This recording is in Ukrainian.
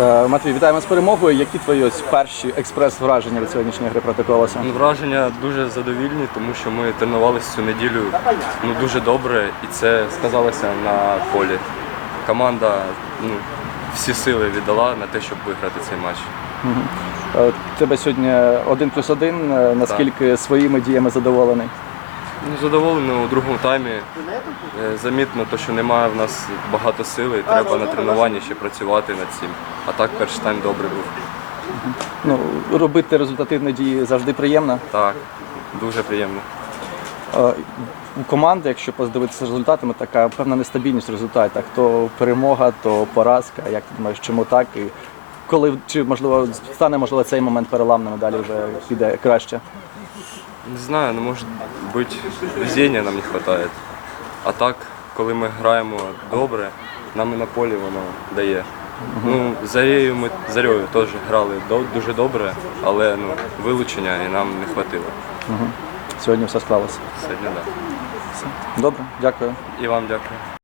Е, Матвій, вітаємо з перемогою. Які твої ось перші експрес-враження від сьогоднішньої гри проти колоса? Ну, Враження дуже задовільні, тому що ми тренувалися цю неділю ну, дуже добре, і це сказалося на полі. Команда ну, всі сили віддала на те, щоб виграти цей матч. Е, у Тебе сьогодні один плюс один. Е, Наскільки своїми діями задоволений? Ну, задоволений у другому таймі. Е, Замітно, то, що немає в нас багато сили, і треба на тренуванні ще працювати над цим. А так перший тайм добрий був. Ну, робити результативні дії завжди приємно. Так, дуже приємно. Е, У команди, якщо подивитися результатами, така певна нестабільність в результатах. То перемога, то поразка. Як ти думаєш, чому так? І коли чи можливо стане можливо цей момент переламним, далі вже піде краще? Не знаю, ну може бути везіння нам не вистачає. А так, коли ми граємо добре, нам і на полі воно дає. Ну, Зарею ми Зарею теж грали до- дуже добре, але ну, вилучення і нам не вистачило. Сьогодні все склалося. Сьогодні так. Добре, дякую. І вам дякую.